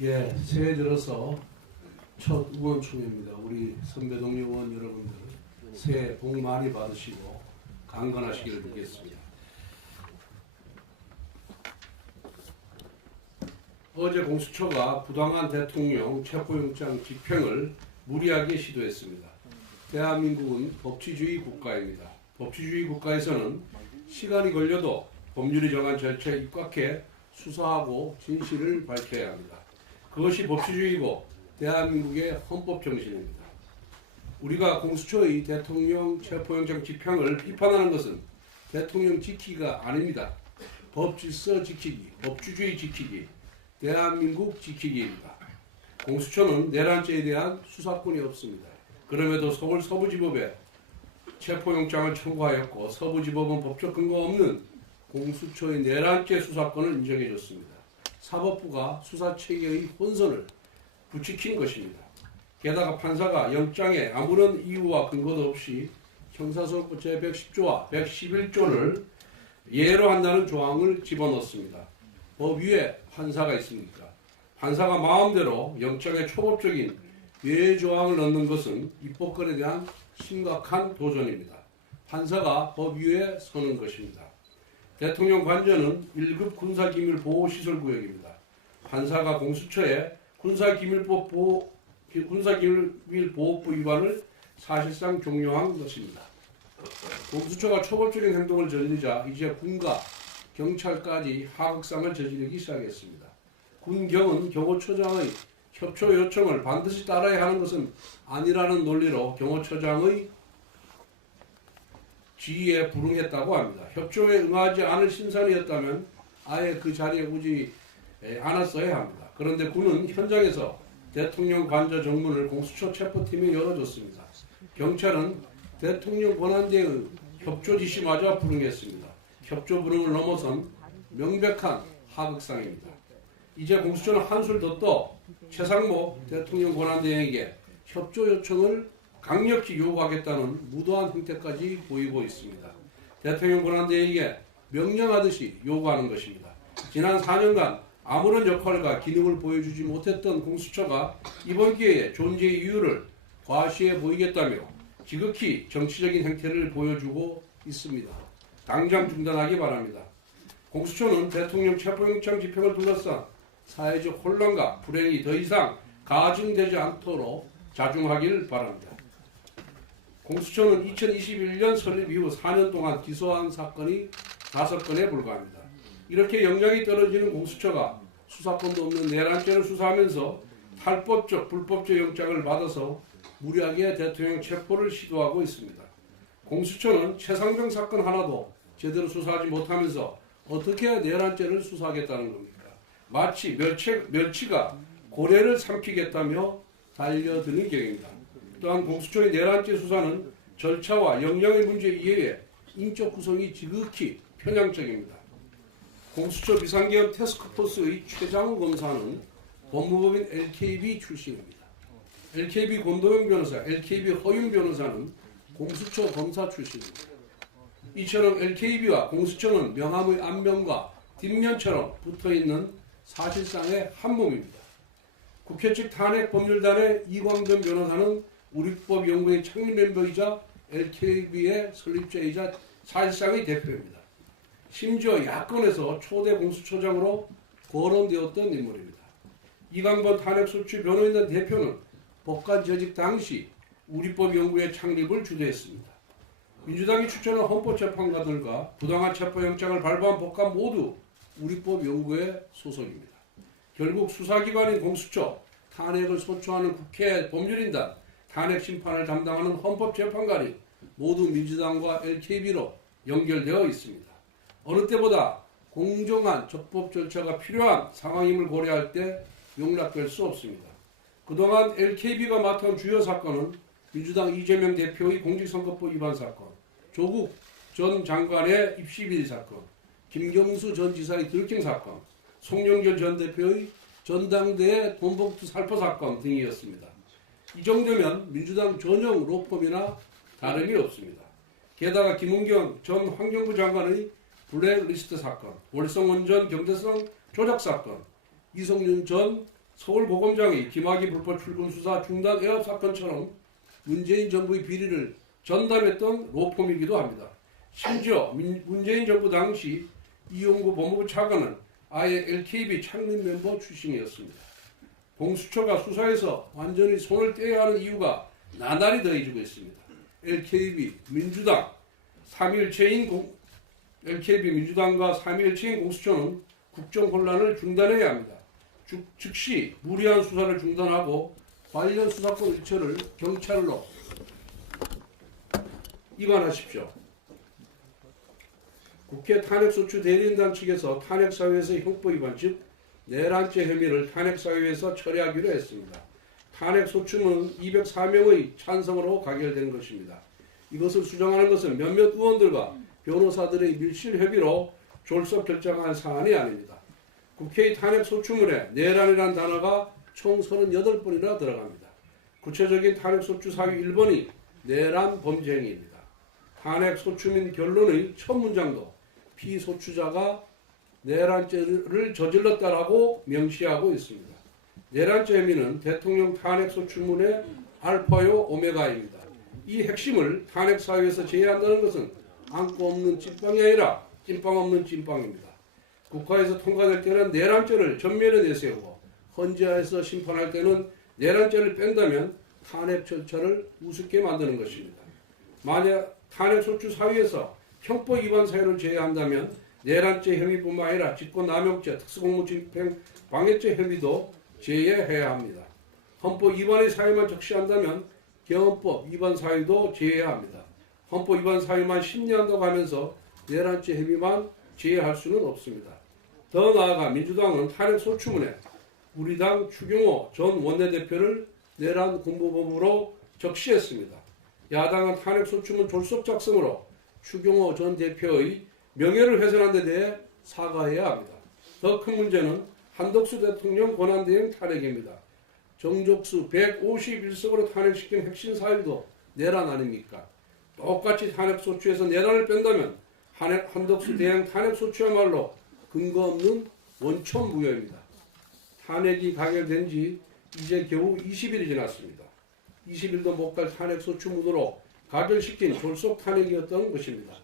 예, 새해 들어서 첫 의원총회입니다. 우리 선배 동료 의원 여러분들 새해 복 많이 받으시고 강건하시기를 빌겠습니다. 어제 공수처가 부당한 대통령 체포영장 집행을 무리하게 시도했습니다. 대한민국은 법치주의 국가입니다. 법치주의 국가에서는 시간이 걸려도 법률이 정한 절차에 입각해 수사하고 진실을 밝혀야 합니다. 그것이 법치주의고 대한민국의 헌법 정신입니다. 우리가 공수처의 대통령 체포영장 집행을 비판하는 것은 대통령 지키기가 아닙니다. 법 질서 지키기, 법치주의 지키기, 대한민국 지키기입니다. 공수처는 내란죄에 대한 수사권이 없습니다. 그럼에도 서울 서부지법에 체포영장을 청구하였고 서부지법은 법적 근거 없는 공수처의 내란죄 수사권을 인정해줬습니다. 사법부가 수사체계의 혼선을 부추긴 것입니다. 게다가 판사가 영장에 아무런 이유와 근거도 없이 형사소송법 제110조와 111조를 예로 한다는 조항을 집어넣습니다. 법 위에 판사가 있습니까? 판사가 마음대로 영장에 초법적인 예외 조항을 넣는 것은 입법권에 대한 심각한 도전입니다. 판사가 법 위에 서는 것입니다. 대통령 관저는 1급 군사기밀보호시설구역입니다. 판사가 공수처에 군사기밀보호법 위반을 사실상 종용한 것입니다. 공수처가 초법적인 행동을 저지르자 이제 군과 경찰까지 하극상을 저지르기 시작했습니다. 군경은 경호처장의 협조 요청을 반드시 따라야 하는 것은 아니라는 논리로 경호처장의 지휘에 불응했다고 합니다. 협조에 응하지 않을 심산이었다면 아예 그 자리에 오지 않았어야 합니다. 그런데 군은 현장에서 대통령 관저 정문을 공수처 체포팀에 열어줬습니다. 경찰은 대통령 권한대의 협조 지시마저 불응했습니다. 협조 불응을 넘어선 명백한 하극상입니다. 이제 공수처는 한술 더 떠 최상목 대통령 권한대행에게 협조 요청을 강력히 요구하겠다는 무도한 행태까지 보이고 있습니다. 대통령 권한대행에게 명령하듯이 요구하는 것입니다. 지난 4년간 아무런 역할과 기능을 보여주지 못했던 공수처가 이번 기회에 존재의 이유를 과시해 보이겠다며 지극히 정치적인 행태를 보여주고 있습니다. 당장 중단하기 바랍니다. 공수처는 대통령 체포영장 집행을 둘러싼 사회적 혼란과 불행이 더 이상 가중되지 않도록 자중하길 바랍니다. 공수처는 2021년 설립 이후 4년 동안 기소한 사건이 5건에 불과합니다. 이렇게 역량이 떨어지는 공수처가 수사권도 없는 내란죄를 수사하면서 탈법적, 불법적 영장을 받아서 무리하게 대통령 체포를 시도하고 있습니다. 공수처는 최상병 사건 하나도 제대로 수사하지 못하면서 어떻게 내란죄를 수사하겠다는 겁니까? 마치 멸치가 고래를 삼키겠다며 달려드는 격입니다. 또한 공수처의 내란죄 수사는 절차와 역량의 문제 이외에 인적 구성이 지극히 편향적입니다. 공수처 비상계엄 태스크포스의 최장우 검사는 법무법인 LKB 출신입니다. LKB 권도영 변호사, LKB 허윤 변호사는 공수처 검사 출신입니다. 이처럼 LKB와 공수처는 명함의 앞면과 뒷면처럼 붙어있는 사실상의 한 몸입니다. 국회 측 탄핵법률단의 이광변 변호사는 우리법 연구의 창립 멤버이자 LKB의 설립자이자 사실상의 대표입니다. 심지어 야권에서 초대 공수처장으로 거론되었던 인물입니다. 이광변 탄핵소추 변호인단 대표는 법관 재직 당시 우리법 연구의 창립을 주도했습니다. 민주당이 추천한 헌법재판관들과 부당한 체포영장을 발부한 법관 모두 우리법 연구의 소속입니다. 결국 수사기관인 공수처, 탄핵을 소추하는 국회 법률인단, 탄핵 심판을 담당하는 헌법재판관이 모두 민주당과 LKB로 연결되어 있습니다. 어느 때보다 공정한 적법 절차가 필요한 상황임을 고려할 때 용납될 수 없습니다. 그동안 LKB가 맡은 주요 사건은 민주당 이재명 대표의 공직선거법 위반 사건, 조국 전 장관의 입시비리 사건, 김경수 전 지사의 들king 사건, 송영길 전 대표의 전당대회 돈봉투 살포 사건 등이었습니다. 이 정도면 민주당 전용 로펌이나 다름이 없습니다. 게다가 김은경 전 환경부 장관의 블랙리스트 사건, 월성원 전 경제성 조작 사건, 이성윤 전 서울고검장이 김학의 불법 출금 수사 중단 애업 사건처럼 문재인 정부의 비리를 전담했던 로펌이기도 합니다. 심지어 문재인 정부 당시 이용구 법무부 차관은 아예 LKB 창립 멤버 출신이었습니다. 공수처가 수사에서 완전히 손을 떼야 하는 이유가 나날이 더해지고 있습니다. LKB 민주당과 삼위일체인 공수처는 국정 혼란을 중단해야 합니다. 즉시 무리한 수사를 중단하고 관련 수사권 일처를 경찰로 이관하십시오. 국회 탄핵소추 대리인단 측에서 탄핵사유에서 형법 위반 즉 내란죄 혐의를 탄핵사유에서 처리하기로 했습니다. 탄핵소추는 204명의 찬성으로 가결된 것입니다. 이것을 수정하는 것은 몇몇 의원들과 변호사들의 밀실 협의로 졸속 결정한 사안이 아닙니다. 국회의 탄핵소추문에 내란이라는 단어가 총 38번이나 들어갑니다. 구체적인 탄핵소추 사유 1번이 내란 범죄 행위입니다. 탄핵소추민 결론의 첫 문장도 피소추자가 내란죄를 저질렀다라고 명시하고 있습니다. 내란죄 혐의는 대통령 탄핵소추문의 알파요 오메가입니다. 이 핵심을 탄핵사유에서 제외한다는 것은 안고 없는 찐빵이 아니라 찐빵 없는 찐빵입니다. 국회에서 통과될 때는 내란죄를 전면에 내세우고 헌재에서 심판할 때는 내란죄를 뺀다면 탄핵 절차를 우습게 만드는 것입니다. 만약 탄핵소추 사유에서 형법 위반 사유를 제외한다면 내란죄 혐의뿐만 아니라 직권남용죄, 특수공무집행 방해죄 혐의도 제외해야 합니다. 헌법 위반의 사유만 적시한다면 개헌법 위반 사유도 제외해야 합니다. 헌법 위반 사유만 심리한다고 하면서 내란죄 혐의만 제외할 수는 없습니다. 더 나아가 민주당은 탄핵소추문에 우리 당 추경호 전 원내대표를 내란 공보범으로 적시했습니다. 야당은 탄핵소추문 졸속 작성으로 추경호 전 대표의 명예를 훼손한 데 대해 사과해야 합니다. 더 큰 문제는 한덕수 대통령 권한대행 탄핵입니다. 정족수 151석으로 탄핵시킨 핵심 사일도 내란 아닙니까? 똑같이 탄핵소추에서 내란을 뺀다면 한덕수 대행 탄핵소추야말로 근거 없는 원천무효입니다. 탄핵이 가결된 지 이제 겨우 20일이 지났습니다. 20일도 못 갈 탄핵소추문으로 가결시킨 졸속 탄핵이었던 것입니다.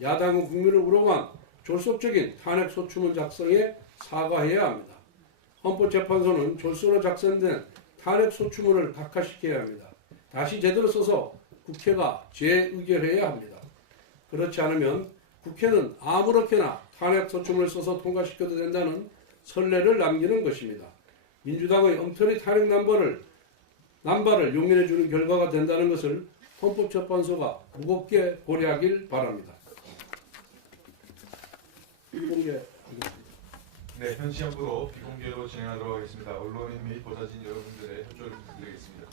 야당은 국민을 우롱한 졸속적인 탄핵소추문 작성에 사과해야 합니다. 헌법재판소는 졸속으로 작성된 탄핵소추문을 각하시켜야 합니다. 다시 제대로 써서 국회가 재의결해야 합니다. 그렇지 않으면 국회는 아무렇게나 탄핵소추문을 써서 통과시켜도 된다는 선례를 남기는 것입니다. 민주당의 엉터리 탄핵 남발을 용인해주는 결과가 된다는 것을 헌법재판소가 무겁게 고려하길 바랍니다. 공개하겠습니다. 네, 현 시간부로 비공개로 진행하도록 하겠습니다. 언론인 및 보좌진 여러분들의 협조를 부탁드리겠습니다.